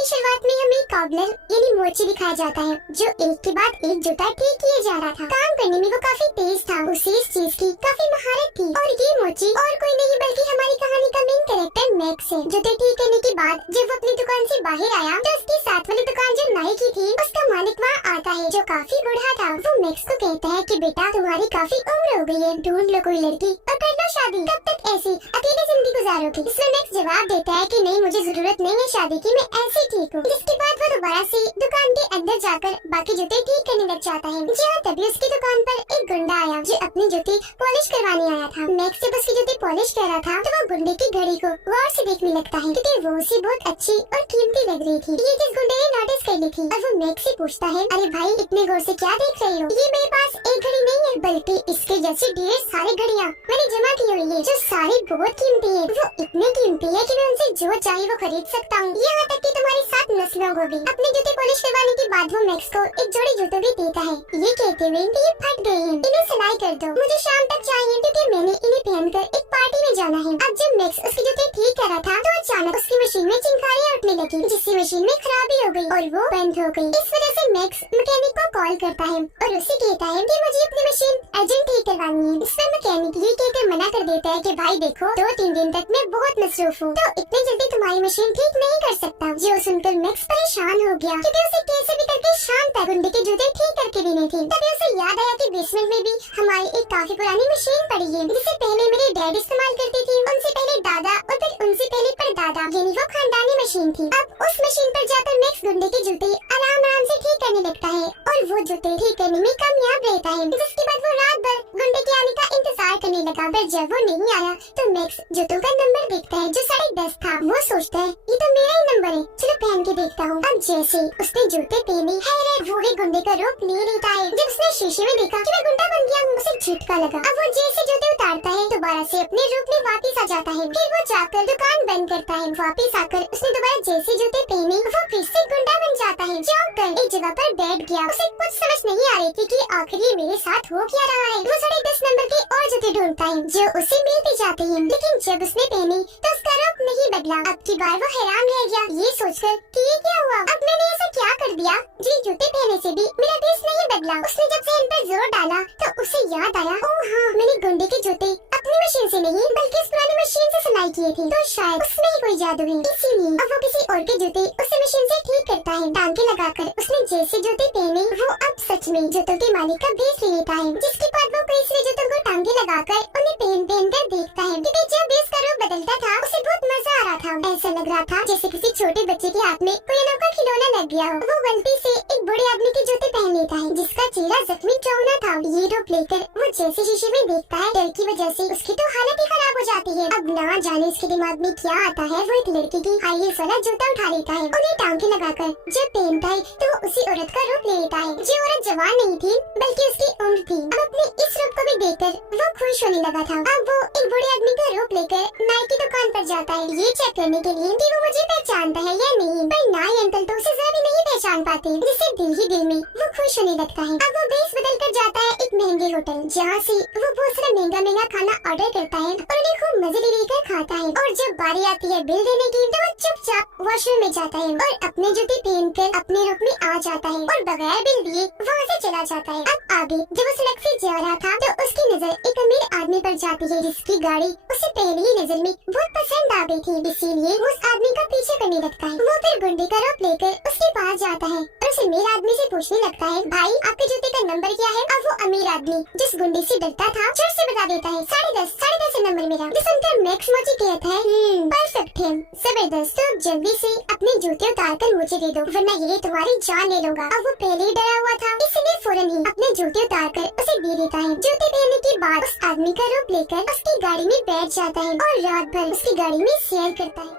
की शुरुआत में हमें कॉबलर यानी मोची दिखाया जाता है, जो एक के बाद एक जूता ठीक किए जा रहा था। काम करने में वो काफी तेज था, उसे इस चीज की काफी महारत थी। और ये मोची और कोई नहीं बल्कि हमारी कहानी का मेन कैरेक्टर मैक्स है। जूते ठीक करने के बाद जब वो अपनी दुकान से बाहर आया तो उसकी साथ वाली दुकान जो नाई की थी, उसका मालिक वहाँ आता है जो काफी बूढ़ा था। वो मैक्स को कहता है कि बेटा तुम्हारी काफी उम्र हो गई है, ढूंढ लो कोई लड़की और कर लो शादी। कब तक ऐसी अकेले जिंदगी गुजारोगी? इसमें मैक्स जवाब देता है कि नहीं, मुझे जरूरत नहीं है शादी की, मैं ऐसे ठीक हूँ। जिसके बाद वो दोबारा से दुकान के अंदर जाकर बाकी जूते ठीक करने लग जाता है। जहाँ तभी उसकी दुकान पर एक गुंडा आया जो अपनी जूती पॉलिश करवाने आया था। मैक्स जब उसकी जूती पॉलिश कर रहा था तो वो गुंडे की घड़ी को गौर से देखने लगता है, क्योंकि वो उसे बहुत अच्छी और कीमती लग रही थी। ये चीज गुंडे ने नोटिस कर ली थी और वो मैक्स से पूछता है, अरे भाई इतने गौर से क्या देख रहे हो? ये मेरे पास एक घड़ी नहीं है, बल्कि इसके जैसी ढेर सारी घड़ियाँ मैंने जमा की हुई है, जो सारी बहुत कीमती है। वो इतने कीमती है कि मैं उनसे जो चाहे वो खरीद सकता हूँ, यहाँ तक कि तुम्हारी 7 नस्लों को भी। अपने जूते पॉलिश करवाने के बाद वो मैक्स को एक जोड़ी जूतों भी देता है, ये कहते हुए कि ये फट गए हैं, इन्हें सिलाई कर दो, मुझे शाम तक चाहिए क्योंकि मैंने इन्हें पहनकर एक पार्टी में जाना है। अब जब मैक्स उसके जूते ठीक कर रहा था तो अचानक उसकी मशीन में चिंगारियां उठने लगी, जिससे मशीन में खराबी हो गई और वो बंद हो गई। इस वजह से मैक्स मैकेनिक को कॉल करता है और उसे कहता है कि मुझे अपनी मशीन अर्जेंट ठीक करवानी है। इस पर मैकेनिक ये कहकर मना कर देता है कि भाई देखो, 2-3 दिन तक मैं बहुत मसरूफ हूँ, तो इतनी जल्दी तुम्हारी मशीन ठीक नहीं कर सकता। जो सुनकर मैक्स परेशान हो गया, क्योंकि उसे कैसे भी करके शाम तक गुंडे के जूते ठीक करके देने थे। तभी उसे याद आया कि बेसमेंट में भी हमारी एक काफी पुरानी मशीन पड़ी है, जिसे पहले मेरे डैड इस्तेमाल करते थे, उनसे पहले दादा और फिर उनसे पहले परदादा, यानी वो खानदानी मशीन थी। अब उस मशीन पर जाकर मैक्स गुंडे के जूते आराम आराम से ठीक करने लगता है और वो जूते ठीक करने में कामयाब रहता है। जिसके बाद वो रात भर गुंडे के आने का इंतजार करने लगा, पर जब वो नहीं आया तो मैक्स जूतों का नंबर देखता है जो 10:30 था। वो सोचता है ये तो मेरा ही नंबर है, चलो पहन के देखता हूँ। अब जैसे उसने जूते पहने, हैरत, वो ही गुंडे का रूप ले लेता है। जब उसने शीशे में देखा कि वह गुंडा बन गया, उसे झटका लगा। अब वो जैसे जूते उतारता है दोबारा से अपने रूप में वापिस आ जाता है। फिर वो जाकर दुकान बंद करता है। वापिस आकर उसने दोबारा जैसे जूते पहने, वो फिर से गुंडा बन जाता है। चौंक कर एक जगह पर बैठ गया। उसे कुछ समझ नहीं आ रही थी कि आखिर ये मेरे साथ हो क्या रहा है। वो 10:30 नंबर के और जूते ढूंढता है जो उसे मिलते जाते हैं, लेकिन जब उसने पहने तो उसका रूप नहीं बदला। अब की बार वो हैरान रह गया, ये सोचकर कि ये क्या हुआ, अब मैंने ऐसा क्या कर दिया जो जूते पहने से भी मेरा फेस नहीं बदला। उसने जब जहन पर जोर डाला तो उसे याद आया, ओह हाँ, मैंने गुंडे के जूते अपनी मशीन से नहीं बल्कि इस पुरानी मशीन से सिलाई किए थे, तो शायद उसमें ही कोई जादू है। इसीलिए अब वो किसी और के जूते उसी मशीन से ठीक करता है। टांके लगाकर उसने जैसे जूते पहने, वो अब सच में जूतों के मालिक का भेस ले लेता है। जिसके बाद वो तीसरे जूतों को टांगे लगाकर उन्हें पहन कर देखता है, क्योंकि जब भेस का रूप बदलता था उसे बहुत मजा आ रहा था। ऐसा लग रहा था जैसे किसी छोटे बच्चे के हाथ में कोई अनोखा खिलौना लग गया हो। वो गलती से एक बूढ़े आदमी के जूते पहन लेता है जिसका चेहरा जख्मी चौना था। ये रूप लेकर वो जैसे शीशे में देखता है, डर की वजह से उसकी तो हालत ही खराब हो जाती है। अब ना जाने उसके दिमाग में क्या आता है, वो एक लड़की की हाई हील्स वाला जूता उठा लेता है, उन्हें टांगे लगाकर जब पहनता है तो वो उसी औरत का रूप ले लेता है। जो औरत जवान नहीं थी बल्कि उसकी उम्र थी। अब अपने इस रूप को भी देखकर वो खुश होने लगा था। अब वो एक बूढ़े आदमी का रूप लेकर नाई की दुकान पर जाता है, ये चेक करने के लिए कि वो मुझे पहचानता है या नहीं। पर नाई अंकल तो उसे जरा भी नहीं पहचान पाते, जिससे दिल ही दिल में वो खुश होने लगता है। अब वो भेस बदल कर जाता है एक महंगे होटल, जहाँ से वो बहुत सारा महंगा महंगा खाना ऑर्डर करता है और उन्हें खूब मजे लेकर खाता है। और जब बारी आती है बिल देने की तो वो चुपचाप वॉशरूम में जाता है और अपने जूते पहनकर अपने रूप में आ जाता है और बगैर बिल दिए वहाँ से चला जाता है। अब आगे जब वो सड़क से जा रहा था तो उसकी नजर एक अमीर आदमी पर जाती है, जिसकी गाड़ी उसे पहली ही नजर में बहुत पसंद आ गई थी। इसीलिए वो उस आदमी का पीछे करने लगता है। वो फिर गुंडे का रूप लेकर उसके पास जाता है और उस अमीर आदमी से पूछने लगता है, भाई आपके जूते का नंबर क्या है? अब वो अमीर आदमी जिस गुंडे से डरता था झट से बता देता है, 10:30 है नंबर मेरा। जो सुनकर मैक्स मोची कहता है, परफेक्ट है, जबरदस्त, तो जल्दी से अपने जूते उतार कर मुझे दे दो, वरना ये तुम्हारी जान ले लूंगा। अब वो पहले ही डरा हुआ था, इसलिए फौरन ही अपने जूते उतार कर उसे दे देता है। जूते पहनने के बाद उस आदमी का रूप लेकर उसकी गाड़ी में बैठ जाता है और रात भर उसकी गाड़ी में सैर करता है।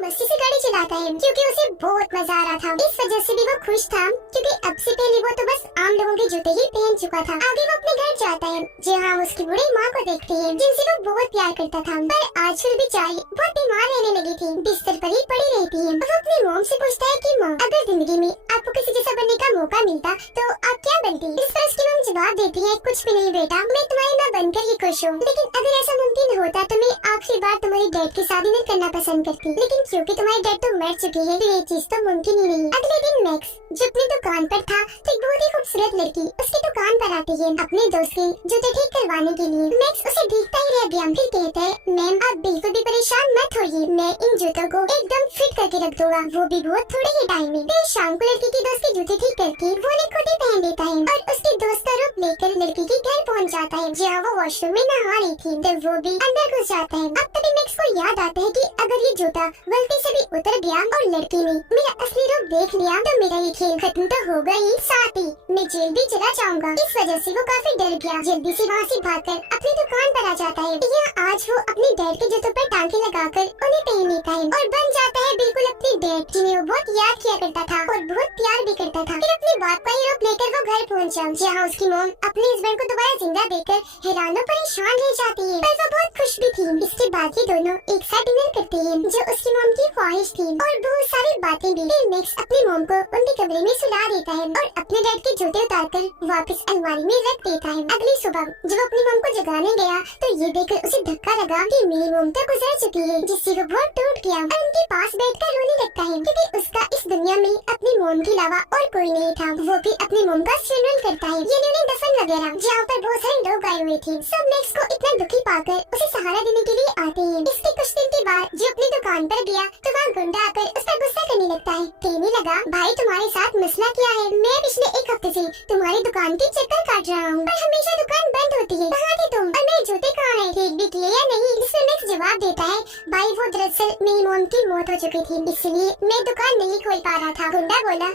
मस्ती से गाड़ी चलाता है क्योंकि उसे बहुत मजा आ रहा था। इस वजह से भी वो खुश था क्योंकि अब से पहले वो तो बस आम लोगों के जूते ही पहन चुका था। आगे वो अपने घर जाता है जहाँ वो उसकी बूढ़ी माँ को देखते हैं, जिनसे वो बहुत प्यार करता था, पर आजकल बेचारी बहुत बीमार रहने लगी थी, बिस्तर पर ही पड़ी रहती है। वो अपनी मॉम से पूछता है कि माँ, अगर जिंदगी में आपको किसी जैसा बनने का मौका मिलता तो आप क्या बनती? इस पर उसकी मॉम जवाब देती है, कुछ भी नहीं बेटा, मैं तुम्हारी माँ बनकर ही खुश हूँ। लेकिन अगर ऐसा मुमकिन होता तो मैं आखिरी बार तुम्हारी डैड की शादी नहीं करना पसंद करती, लेकिन क्योंकि तुम्हारी डैड तो मर चुकी है, तो ये चीज तो मुमकिन ही नहीं। अगले दिन मैक्स जो अपनी दुकान पर था, तो एक बहुत ही खूबसूरत लड़की उसकी दुकान पर आती है अपने दोस्त के जूते ठीक करवाने के लिए। मैक्स उसे देखता ही रह गया, फिर कहता है, मैम आप बिल्कुल भी परेशान मत होइए, मैं इन जूतों को एकदम फिट करके रख दूंगा, वो भी बहुत थोड़े ही टाइम में। फिर शाम को लड़की की दोस्त के जूते ठीक करके वो उन्हें खुद ही पहन लेता है और उसके दोस्त का रूप लेकर लड़की के घर पहुंच जाता है, जहाँ वो वॉशरूम में नहा रही थी। तब वो भी अंदर घुस जाता है। अब तभी मैक्स को याद आता है कि अगर ये जूता गलती से भी उतर गया और लड़की ने मेरा असली रूप देख लिया तो मेरा ये खेल खत्म तो होगा ही, साथ ही मैं जेल भी चला जाऊंगा। इस वजह से वो काफी डर गया, जल्दी से वहाँ से भागकर अपनी दुकान पर आ जाता है। यहाँ आज वो अपने डैड के जूतों पर टांके लगाकर उन्हें पहन लेता है और बन जाता है बिल्कुल अपने डैड, जिन्हें वो बहुत याद किया करता था और बहुत प्यार भी करता था। फिर अपने बाप का ही रूप लेकर वो घर पहुँचा, जहाँ उसकी मॉम अपने हस्बैंड को दोबारा जिंदा देखकर हैरान और परेशान रह जाती है, पर वो बहुत खुश भी थी। इसके बाद ये दोनों एक साथ डिनर करते हैं, जो उसकी मॉम की ख्वाहिश थी, और बहुत सारी बातें भी। फिर मैक्स अपनी मॉम को उनके कमरे में सुला देता है और अपने डैड के जूते उतारकर वापस अलमारी में रख देता है। अगली सुबह जब अपनी मॉम को जगाने गया तो ये देखकर उसे धक्का लगा कि मेरी मॉम तो गुजर चुकी है, जिससे वो बहुत टूट गया और उनके पास बैठकर रोने लगता है, क्योंकि उसका इस दुनिया में अपनी मॉम के अलावा और कोई नहीं था। वो भी अपनी मॉम का फ्यूनरल करता है, यानी उन्हें दफन वगैरह, जहाँ पर बहुत सारे लोग आए हुए थे। सब मैक्स को इतना दुखी पाकर उसे सहारा देने के लिए आते हैं। इसके कुछ दिन के बाद जो अपनी दुकान पर गया तो वहाँ गुंडा आकर उस पर गुस्सा करने लगता है, कहने लगा, भाई तुम्हारे साथ मसला क्या है? मैं पिछले एक हफ्ते से तुम्हारी दुकान के चक्कर काट रहा हूँ, पर हमेशा दुकान बंद होती है, कहाँ थे तुम? और मेरे जूते कहाँ हैं? ठीक भी किए या नहीं? जिसमें मैक्स जवाब देता है, भाई वो दरअसल मेरी मॉम की मौत हो चुकी थी, इसलिए मैं दुकान नहीं खोल पा रहा था। गुंडा बोला,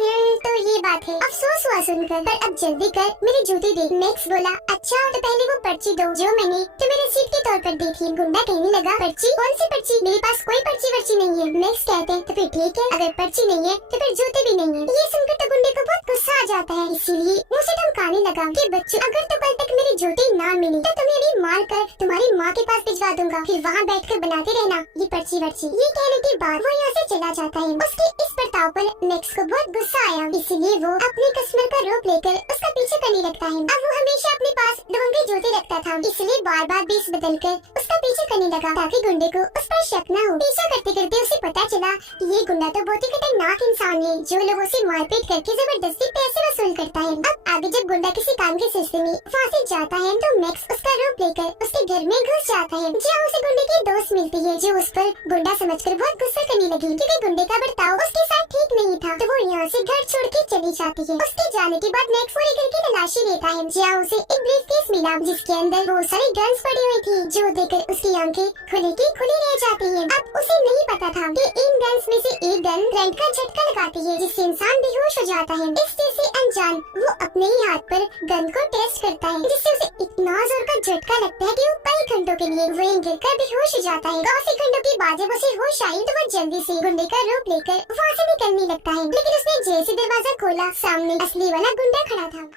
तो ये बात है, अफसोस हुआ सुनकर, पर अब जल्दी कर मेरे जूते दे। मैक्स बोला, अच्छा तो पहले वो पर्ची दो जो मैंने तुम्हें रसीद के तौर पर दी थी। गुंडा कहने लगा, पर्ची? कौन सी पर्ची? मेरे पास कोई पर्ची वर्ची नहीं है। मैक्स कहते हैं, तो फिर ठीक है, अगर पर्ची नहीं है तो फिर जूते भी नहीं है। ये सुनकर तो गुंडे को बहुत गुस्सा आ जाता है, इसीलिए मुझे धमकाने लगा कि बच्चों अगर तो कल तक मेरे जूते ना मिले तो तुम्हें भी मार कर तुम्हारी माँ के पास भिजवा दूंगा, फिर वहाँ बैठ कर बनाते रहना ये पर्ची वर्ची। ये कहने के बाद वो यहाँ से चला जाता है। उसके इस बर्ताव पर मैक्स को बहुत गुस्सा आया, इसीलिए वो अपने कस्टमर का रूप लेकर उसका पीछे करने लगता है। अब वो हमेशा अपने पास लुंगी जूते रखता था, इसलिए बार बार बेस बदलकर उसका पीछे करने लगा ताकि गुंडे को उस पर शक न हो। पीछा करते करते उसे पता चला कि ये गुंडा तो बहुत ही खतरनाक इंसान है, जो लोगों से मारपीट करके जबरदस्ती पैसे वसूल करता है। अब आगे जब गुंडा किसी काम के सिलसिले में फांसी जाता है तो मैक्स उसका रूप लेकर उसके घर में घुस जाता है, जहाँ उसे गुंडे की दोस्त मिलती है, जो उस पर गुंडा समझकर बहुत गुस्सा करने लगी, क्योंकि गुंडे का बर्ताव उसके साथ ठीक नहीं था। तो वो यहाँ से घर छोड़ के चली जाती है। उसके जाने के बाद मैक्स पूरे घर की तलाशी लेता है, जहाँ उसे एक ब्रीफकेस मिला जिसके अंदर बहुत सारी गन्स पड़ी हुई थी, जो देखकर उसकी आंखें खुली की खुली रह जाती है। अब उसे नहीं पता था कि इन गन्स में से एक गन करंट का झटका लगाती है, जिससे इंसान बेहोश हो जाता है। इस चीज से अनजान वो अपने ही हाथ पर गन को टेस्ट करता है, जिससे उसे इतना जोर का झटका लगता है कि वो कई घंटों के लिए वहीं गिरकर बेहोश हो जाता है। काफी घंटों के बाद जब उसे होश आई तो वो जल्दी से गुंडे का रूप लेकर वहाँ से निकलने लगता है, लेकिन उसने जैसे दरवाजा खोला सामने असली वाला गुंडा खड़ा था।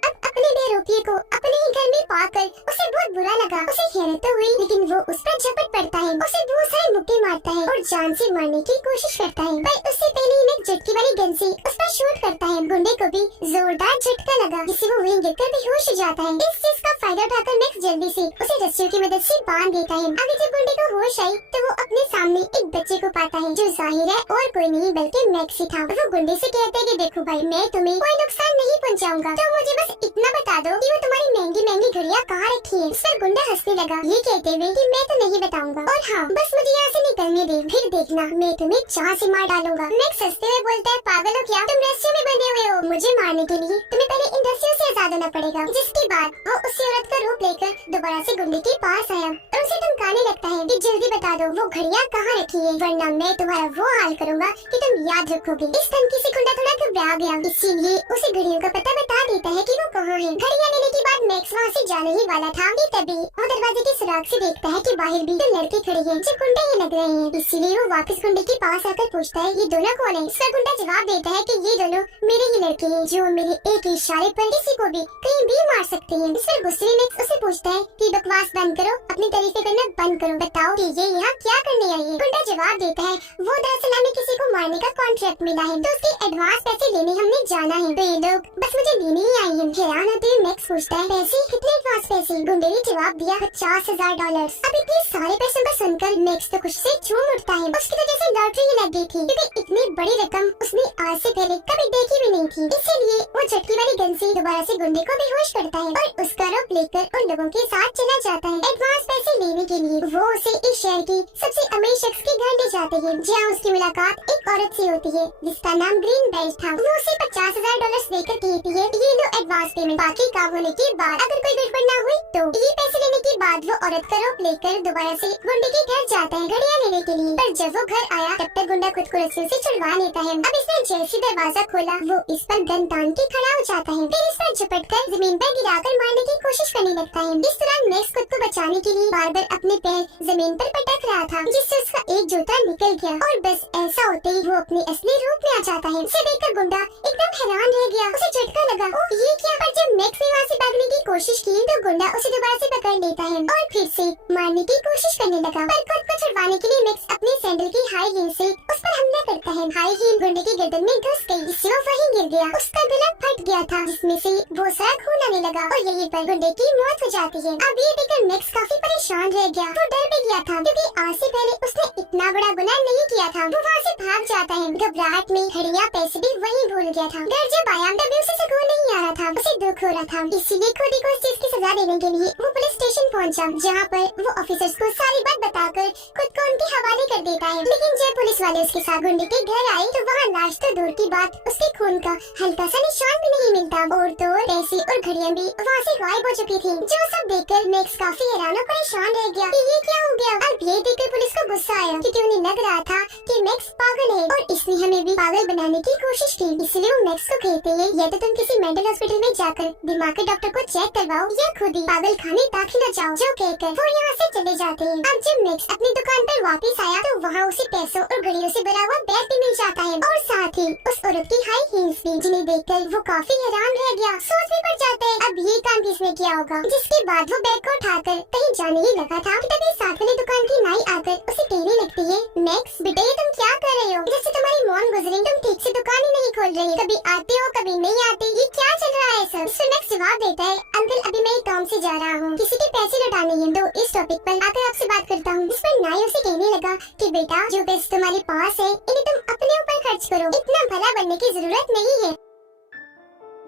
अब अपने बेरुखी को अपने ही घर में पाकर उसे बहुत बुरा लगा। उसे हैरत तो हुई, लेकिन वो उस पर झपट पड़ता है, उसे बहुत सारे मुक्के मारता है और जान से मारने की कोशिश करता है, पर उससे पहले ही एक झटके वाली गन से उस पर शूट करता है। गुंडे को भी जोरदार झटका लगा, जिससे वो वहीं गिरकर बेहोश हो जाता है। इस चीज का फायदा उठाकर मैक्स जल्दी से उसे रस्सियों की मदद से बांध देता है। आगे जब गुंडे को होश आई तो वो अपने सामने एक बच्चे को पाता है, जो जाहिर है और कोई नहीं बल्कि मैक्स ही था। वो गुंडे से कहता है कि देखो भाई, मैं तुम्हें कोई नुकसान नहीं पहुंचाऊंगा, तो मुझे बस इतना बता दो कि वो तुम्हारी महंगी महंगी घड़ियां कहाँ रखी है। इस पर गुंडा हंसने लगा, ये कहते हुए कि मैं तो नहीं बताऊंगा, और हाँ बस मुझे यहाँ से निकलने दे, फिर देखना मैं तुम्हें चाह से मार डालूंगा। मैक्स हंसते हुए बोलता है, पागल हो क्या? तुम रस्सियों में बंधे हुए हो, मुझे मारने के लिए तुम्हें पहले इन रस्सियों से आजाद होना पड़ेगा। जिसके बाद वो उस औरत का रूप लेकर दोबारा से गुंडे के पास आया और उसे धमकाने लगता है कि जल्दी बता दो वो घड़ियां कहाँ रखी है, वरना मैं तुम्हारा वो हाल करूंगा कि तुम याद रखोगे। इस धमकी से गुंडा थोड़ा घबरा गया, इसीलिए उसे घड़ियों का पता बता देता है कि वो कहाँ है। घड़ियां लेने के बाद मैक्स वहाँ से जाने ही वाला था कि तभी वो दरवाजे के सुराग से देखता है कि बाहर भी दो लड़के खड़े हैं जो गुंडे ही लग रहे हैं, इसीलिए वो वापस गुंडे के पास आकर पूछता है, ये दोनों कौन है? इसका गुंडा जवाब देता है कि ये दोनों मेरे ही लड़के हैं, जो मेरे एक ही इशारे पर किसी को भी कहीं भी मार सकते हैं। इस पर गुस्से में मैक्स उसे पूछता है कि बकवास बंद करो, अपनी तारीफें करना बंद करो, बताओ कि ये यहाँ क्या करने आई है? गुंडा जवाब देता है, वो दरअसल हमें किसी को मारने का कॉन्ट्रैक्ट मिला है, तो उसके एडवांस पैसे लेने हमने जाना है। तो ये लोग बस मुझे लेने ही आई है। हैरान होते हुए मैक्स पूछता है, पैसे कितने एडवांस पैसे? गुंडे ने जवाब दिया, $50,000। अब इतने सारे पैसों को सुनकर मैक्स तो खुशी से झूम उठता है। उसकी तो जैसे लॉटरी ही लग गई थी, क्योंकि इतनी बड़ी रकम उसने आज से पहले कभी देखी भी नहीं थी। इसीलिए वो झटकी वाली गन से दोबारा से गुंडे को बेहोश करता है और उसका रोप लेकर उन लोगों के साथ चला जाता है। एडवांस पैसे लेने के लिए वो उसे इस शहर की सबसे अमीर शख्स के घर ले जाते हैं, जहाँ उसकी मुलाकात एक औरत से होती है जिसका नाम ग्रीन बेल्ट था। वो उसे $50,000 देकर कहती है, ये लो एडवांस पेमेंट, बाकी काम होने के बाद अगर कोई गड़बड़ न हुई तो। ये पैसे लेने के बाद वो औरत का रोप लेकर दोबारा से गुंडे के घर जाता है घड़ियां लेने के लिए। पर जब वो घर आया तब तक गुंडा खुद को रस्सियों से छुड़वा लेता है। अब इसने जैसे दरवाजा खोला वो इस पर गन तान के खड़ा हो जाता है, फिर इस पर झपट कर जमीन पर गिराकर मारने की कोशिश करने लगता है। इस दौरान मैक्स खुद को बचाने के लिए बार बार अपने पैर जमीन पर पटक रहा था, जिससे उसका एक जूता निकल गया और बस ऐसा होते ही वो अपने असली रूप में आ जाता है। उसे देखकर गुंडा एकदम हैरान रह गया, उसे झटका लगा, ओह ये क्या? पर जब मैक्स ने वहाँ से भागने की कोशिश की तो गुंडा उसे दोबारा से पकड़ लेता है और फिर से मारने की कोशिश करने लगा। पर खुद को छुड़वाने के लिए मैक्स अपने सैंडल की हाई हील से उस पर हमला करता है। हाई हील गुंडे की गर्दन में घुस गई, इससे वो वहीं गिर गया। उसका गला फट गया था, जिसमें से बहुत सारा खून आने लगा और यहीं पर गुंडे की मौत हो जाती है। अब ये देखकर मैक्स काफी परेशान रह गया। वो डर भी गया था, क्योंकि आज से पहले उसने इतना बड़ा गुनाह नहीं किया था। वो वहाँ से भाग जाता है, घबराहट में घड़ियां पैसे भी वहीं भूल गया था। घर जब आया तभी उसे सुकून नहीं आ रहा था, उसे दुख हो रहा था। इसीलिए खुद ही को इस चीज की सजा देने के लिए वो पुलिस स्टेशन पहुंचा, जहाँ पर वो ऑफिसर्स को सारी बात बताकर खुद को उनके हवाले कर देता है। लेकिन जब पुलिस वाले उसके साथ गुंडे के घर आए तो वहाँ लाश तो दूर की बात, उसके खून का हल्का सा निशान भी नहीं मिलता और तो पैसे और घड़ियां भी वहाँ से गायब हो चुकी थी। जो सब देखकर मैक्स काफी हैरान और परेशान रह गया कि ये क्या हो गया। अब ये देखकर पुलिस को गुस्सा आया, क्योंकि उन्हें लग रहा था कि मैक्स पागल है और इसने हमें भी पागल बनाने की कोशिश की। इसलिए वो मैक्स को कहते हैं, या तो तुम किसी मेंटल हॉस्पिटल में जाकर दिमाग के डॉक्टर को चेक करवाओ या खुद ही पागल खाने दाखिल हो जाओ। जो कहकर वो यहाँ से चले जाते हैं। अब जब मैक्स अपनी दुकान पर वापस आया तो वहाँ उसे पैसों और घड़ियों से भरा हुआ बैग भी मिल जाता है और साथ ही उस औरत की हाई हील्स भी, जिन्हें देखकर वो काफी हैरान रह गया। सोच में पड़ जाता है अब ये काम किसने किया होगा। जिसके बाद वो बैग को उठाकर कहीं जाने ही लगा था, तभी साथ वाली दुकान की नाई आकर उसे कहने लगती है, मैक्स बेटे ये तुम क्या कर रहे हो? जैसे तुम्हारी मॉम गुजरी तुम ठीक से दुकान ही नहीं खोल रही, कभी आते हो कभी नहीं आते, ये क्या चल रहा है सब? इसमें मैक्स जवाब देता है, अंकल अभी मैं एक काम से जा रहा हूँ, किसी के पैसे लौटाने हैं, तो इस टॉपिक पर आकर आपसे बात करता हूँ। इस पर नाई उसे कहने लगा कि बेटा जो पैसे तुम्हारे पास है इन्हें तुम अपने ऊपर खर्च करो, इतना भला बनने की जरूरत नहीं है।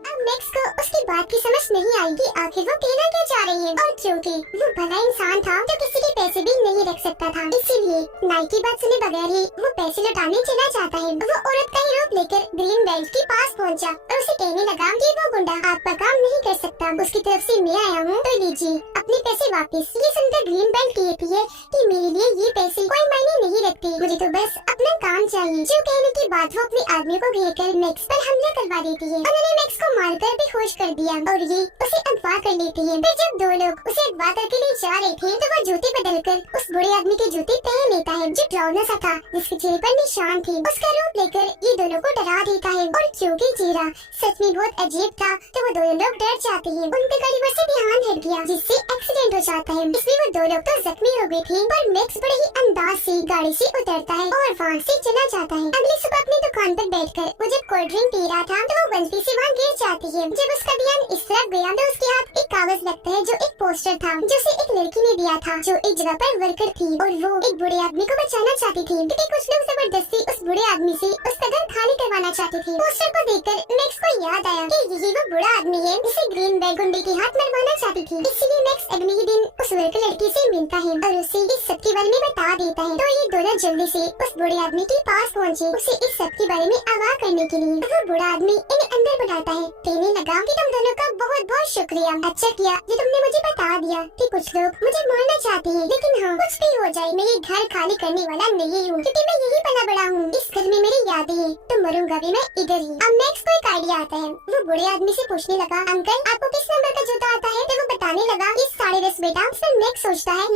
अब मैक्स को उसकी बात की समझ नहीं आई कि आखिर वो कहना क्या चाह रही है, और क्योंकि वो भला इंसान था तो किसी के पैसे भी नहीं रख सकता था, इसीलिए नाई की बात सुने बगैर ही वो पैसे लौटाने चला जाता है। वो औरत का ही रूप लेकर ग्रीन बेल्ट के पास पहुंचा और उसे कहने लगा कि वो गुंडा आपका काम नहीं कर सकता, उसकी तरफ से मैं आया हूँ, तो लीजिए अपने पैसे वापस। ये सुनकर ग्रीन बेल्ट कहती है कि मेरे लिए ये पैसे कोई मायने नहीं रखते, मुझे तो बस अपना काम चाहिए। जो कहने के बाद वो अपने आदमी को घेरकर मैक्स पर हमला करवा देती है। उन्होंने मैक्स को मारकर बेहोश कर दिया और ये उसे अगवा कर लेती है। फिर जब दो लोग उसे अगवा करके ले जा रहे थे तो वो जूते बदलकर उस बुरे आदमी के जूते पहन लेता है, जो डरावना सा था, जिसके चेहरे पर निशान थे। उसका रूप लेकर ये दोनों को डरा देता है और क्योंकि चेहरा सच में बहुत अजीब था तो वो दोनों लोग डर जाते हैं। उनके गाड़ी से ध्यान हट गया, जिससे एक्सीडेंट हो जाता है। इसमें वो दो लोग तो जख्मी हो गए थे, पर मैक्स बड़े ही अंदाज से गाड़ी से उतरता है और वहाँ से चला जाता है। अगली सुबह अपनी दुकान पर बैठकर वो जब कोल्ड ड्रिंक पी रहा था तो वो गलती से वहाँ गिर जाती है। जब उसका ध्यान इस तरफ गया तो उसके हाथ एक कागज लगता है, जो एक पोस्टर था, जो उसे एक लड़की ने दिया था, जो एक जगह पर वर्कर थी और वो एक बुरे आदमी को बचाना चाहती थी, क्योंकि कुछ लोग जबरदस्ती उस बुरे आदमी से उसका घर खाली करवाना चाहते थे। पोस्टर को देखकर मैक्स को याद आया कि यही वो बुरा आदमी है जिसे ग्रीन बेल्ट गुंडे के हाथ मरवाना चाहती थी। इसीलिए मैक्स अगले ही दिन उस वर्कर लड़की से मिलता है और उसे इस सब के बारे में बता देता है। तो ये दोनों जल्दी से उस बुरे आदमी के पास पहुँचे, उसे इस सब के बारे में आगाह करने के लिए। वो बुरा आदमी इन्हें अंदर बुलाता है, कहने लगा कि तुम दोनों का बहुत बहुत शुक्रिया, अच्छा किया जो तुमने मुझे बता दिया कि कुछ लोग मुझे मारना चाहते हैं, लेकिन हाँ कुछ भी हो जाए मैं ये घर खाली करने वाला नहीं हूँ, क्योंकि मैं यही पला बड़ा हूँ। इस घर में मेरी यादें हैं, तुम मरूंगा भी मैं इधर ही। अब नेक्स्ट को एक आइडिया आता है। वो बूढ़े आदमी से पूछने लगा, अंकल आपको किस नंबर का जूता आता है? तो वो बताने लगा कि 10:30 बेटा। फिर नेक्स्ट सोचता है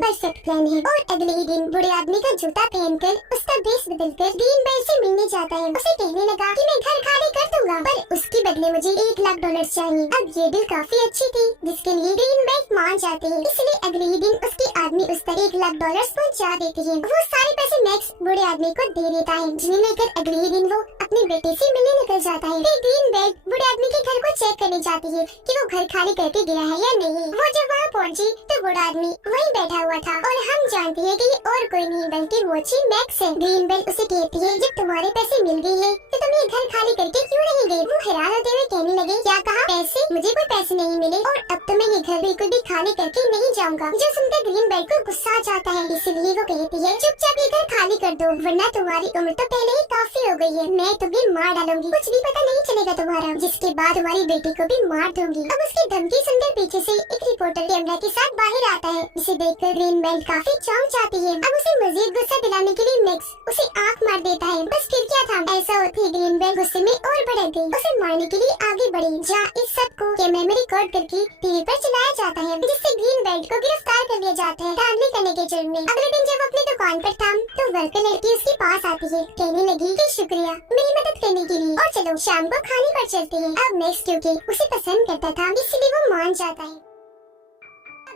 परफेक्ट प्लान है, और अगले ही दिन बूढ़े आदमी का जूता पहनकर उसका बेस बदलकर ग्रीन बेल्ट से मिलने जाता है। उसे कहने लगा कि मैं घर खाली कर दूंगा, पर उसके बदले मुझे $1,00,000 चाहिए। अब ये डील काफी अच्छी थी, जिसके लिए ग्रीन बेल्ट मान जाते हैं। इसलिए अगले ही दिन उसके आदमी उस तक $1,00,000 पहुँचा देते हैं। वो सारे पैसे नेक्स्ट बूढ़े आदमी को दे देता है, जिन्हें लेकर अगले ही दिन वो अपने बेटे से मिलने निकल जाता है। फिर ग्रीन बेल्ट बूढ़े आदमी के घर को चेक करने जाती है कि वो घर खाली करके गया है या नहीं। वो जब वहाँ पहुँची तो बूढ़ा आदमी वहीं बैठा हुआ था, और हम जानते हैं कि और कोई नहीं बल्कि मोची मैक्स है। ग्रीन बेल्ट उसे कहती है, जब तुम्हारे पैसे मिल गए हैं तो तुम ये घर खाली करके क्यों नहीं गए? वो हैरान होते हुए कहने लगे, क्या कहा? पैसे? मुझे कोई पैसे नहीं मिले, और अब तो मैं ये घर बिल्कुल भी खाली करके नहीं जाऊंगा। जो सुनकर ग्रीन बेल्ट को गुस्सा आ जाता है, इसलिए वो कहती है, चुपचाप ये घर खाली कर दो, वरना तुम्हारी उम्र तो पहले ही काफी हो गई है। मैं तुम्हें मार डालूंगी, कुछ भी पता नहीं चलेगा तुम्हारा, जिसके बाद तुम्हारी बेटी को भी मार दूंगी। अब उसकी धमकी सुनकर पीछे से एक रिपोर्टर कैमरा के साथ बाहर आता है, जिसे देखकर ग्रीन बेल्ट काफी चौंक जाती है। अब उसे मजीद गुस्सा दिलाने के लिए मैक्स उसे आंख मार देता है। बस फिर क्या था, ऐसा होते ही ग्रीन बेल्ट गुस्से में और भड़क गई, उसे मारने के लिए आगे बढ़ी। जहाँ इस सब को कैमरे में रिकॉर्ड करके टीवी पर चलाया जाता है, जिससे ग्रीन बेल्ट को गिरफ्तार कर लिया जाता है धांधली करने के जुर्म में। अगले दिन जब अपनी दुकान पर था तो वर्कर लड़की उसके पास आती है, कहने लगी कि शुक्रिया मेरी मदद करने के लिए, और चलो शाम को खाने पर चलते हैं। अब मैक्स क्योंकि उसे पसंद करता था, इसलिए वो मान जाता है।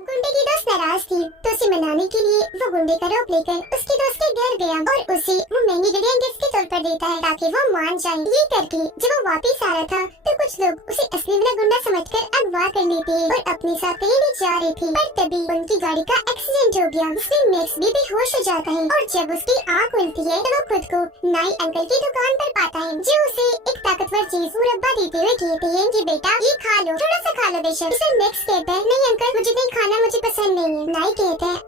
गुंडे की दोस्त नाराज थी, तो उसे मनाने के लिए वो गुंडे का रूप लेकर उसके दोस्त के घर गया, और उसे वो महंगी घड़ियां गिफ्ट के तौर पर देता है ताकि वो मान जाए। ये करके जब वो वापस आ रहा था तो कुछ लोग उसे असली वाला गुंडा समझकर अगवा कर लेते हैं और अपने साथ लेने जा रहे थे, पर तभी उनकी गाड़ी का एक्सीडेंट हो गया, जिसमें मैक्स भी बेहोश हो जाता है। और जब उसकी आँख खुलती है तो वो खुद को नाई अंकल की दुकान पर पाता है, जो उसे एक ताकतवर चीज मुरब्बा देते हुए कहते हैं कि बेटा ये खा लो, थोड़ा सा खा लो बेशक। इसे मैक्स कहता है, नहीं अंकल मुझे नहीं खाना, मुझे पसंद नहीं है। नाई कहता है,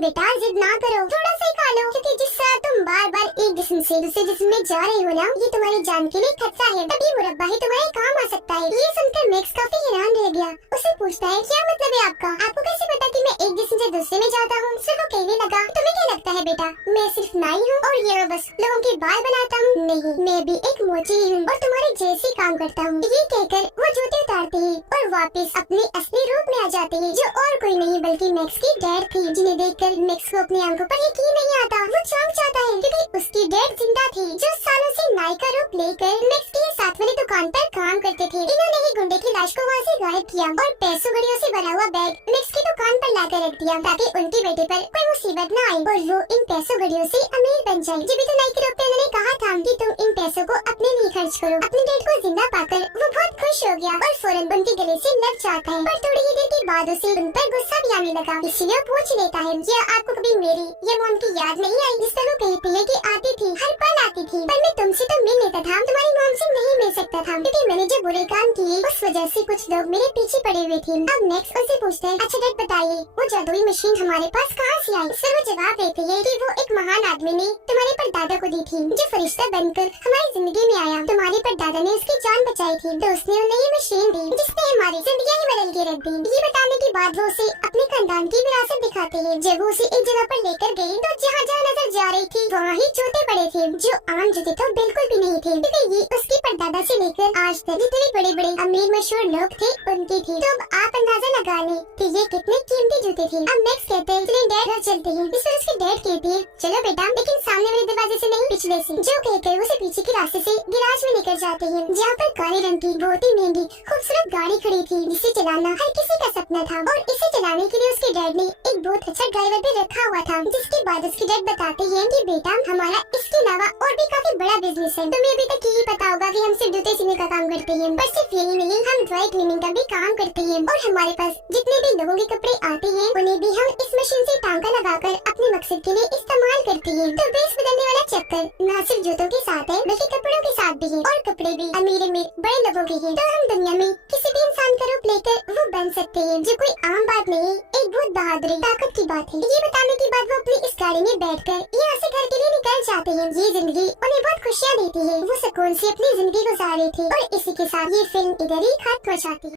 बेटा जिद ना करो, थोड़ा सा ही खा लो, क्योंकि जिस तरह तुम बार बार एक जिस्म से दूसरे जिस्म में जा रहे हो ना, ये तुम्हारी जान के लिए खतरा है, तब ये मुरब्बा ही तुम्हारे काम आ सकता है। ये सुनकर मैक्स काफी हैरान रह गया। उसे पूछता है, क्या मतलब है आपका? आपको कैसे पता कि मैं एक जिस्म से दूसरे में जाता हूँ? फिर वो कहने लगा, तुम्हें क्या लगता है बेटा, मैं सिर्फ नाई हूँ और ये बस लोगों के बाल बनाता हूँ? नहीं, मैं भी एक मोची हूँ और तुम्हारे जैसे काम करता हूँ। ये कहकर वो जूते उतारते हैं और वापस अपने असली रूप में आ जाते हैं, जो और कोई नहीं बल्कि मैक्स की डैड थी, जिन्हें देखकर मैक्स को अपनी आंखों पर यकीन नहीं आता। वो चौंक जाता है क्योंकि उसकी डैड जिंदा थी, जो सालों से नाई का रूप लेकर मैक्स की साथ वाली दुकान पर काम करते थे। इन्होंने ही गुंडे की लाश को वहाँ से गायब किया और पैसों घड़ियों से भरा हुआ बैग मैक्स की दुकान पर लाकर रख दिया, ताकि उनके बेटे पर कोई मुसीबत न आए और वो इन पैसों घड़ियों से अमीर बन जाए। जब भी तो नाई के रूप में उन्होंने कहा था कि तुम इन पैसों को अपने लिए खर्च करो। अपने डैड को जिंदा पाकर वो बहुत खुश हो गया और फौरन उनके गले से लग जाता है, पर थोड़ी ही देर के बाद उसे उन पर गुस्सा भी आने लगा, इसलिए वो पूछ लेता है, क्या आपको कभी मेरी या मॉम की याद नहीं आई? जिस तरह कहती है कि आती थी, हर पल आती थी, पर मैं तुमसे तो मिल लेता था, तुम्हारी मॉम से नहीं मिल सकता था, क्योंकि मैंने जो बुरे काम किए उस वजह से कुछ लोग मेरे पीछे पड़े हुए थे। अब मैक्स उनसे पूछता है, अच्छा डैड बताइए, वो जादुई मशीन हमारे पास कहाँ से आई? फिर वो जवाब देती है कि वो एक महान आदमी ने तुम्हारे परदादा को दी थी, जो फरिश्ता बनकर हमारी जिंदगी में आया। तुम्हारे परदादा ने उसकी जान बचाई थी, तो उसने उन्हें ये मशीन दी, जिसने हमारी जिंदगी ही बदल के रख दी। ये बताने के बाद वो उसे अपने खानदान की विरासत दिखाते हैं। जब वो उसे एक जगह पर लेकर गई तो जहाँ जहाँ नजर जा रही थी वहाँ ही जूते पड़े थे, जो आम जूते तो बिल्कुल भी नहीं थे, क्योंकि ये उसके परदादा से लेकर आज तक जितने बड़े बड़े अमीर मशहूर लोग थे उनकी थी। तो अब आप अंदाजा लगा लें कि ये कितने कीमती जूते थे। अब नेक्स्ट कहते हैं, चलिए डैड घर चलते हैं। इस पर उसकी डैड कहती है, चलो बेटा, लेकिन सामने वाले दरवाजे से नहीं, पिछले से। जो कहकर उसे पीछे के रास्ते से गैराज में लेकर जाते हैं, जहाँ पर काले रंग की बहुत ही महंगी खूबसूरत गाड़ी खड़ी थी, जिसे चलाना हर किसी का सपना था। और इसे चलाने के लिए उसके डैड ने एक बहुत अच्छा ड्राइवर भी रखा हुआ था, जिसके बाद उसके डैड बताते हैं कि बेटा, हमारा इसके अलावा और भी काफी बड़ा बिजनेस है। तुम्हें अभी तक यही पता होगा कि हम सिर्फ जूते सीने का काम करते हैं, पर सिर्फ यही नहीं, हम ड्राई क्लीनिंग का भी काम करते हैं। और हमारे पास जितने भी लोगों के कपड़े आते हैं उन्हें भी हम इस मशीन से टांका लगाकर अपने मकसद के लिए इस्तेमाल करते हैं। तो बेस बदलने वाला चक्कर न सिर्फ जूतों के साथ है बल्कि कपड़ों के साथ भी है, और कपड़े भी अमीर अमीर बड़े लोगों के हैं। तो हम दुनिया में किसी भी इंसान का रूप लेकर वो बन सकते हैं, जो कोई आम बात नहीं, एक बहुत बहादुरी ताकत की बात है। ये बताने के बाद वो अपनी इस गाड़ी में बैठकर यहाँ से घर के लिए निकल जाते हैं। ये जिंदगी उन्हें बहुत खुशियाँ देती है, वो सुकून से अपनी जिंदगी गुजार रहे थे। और इसी के साथ ये फिल्म इधर ही खत्म हो जाती है।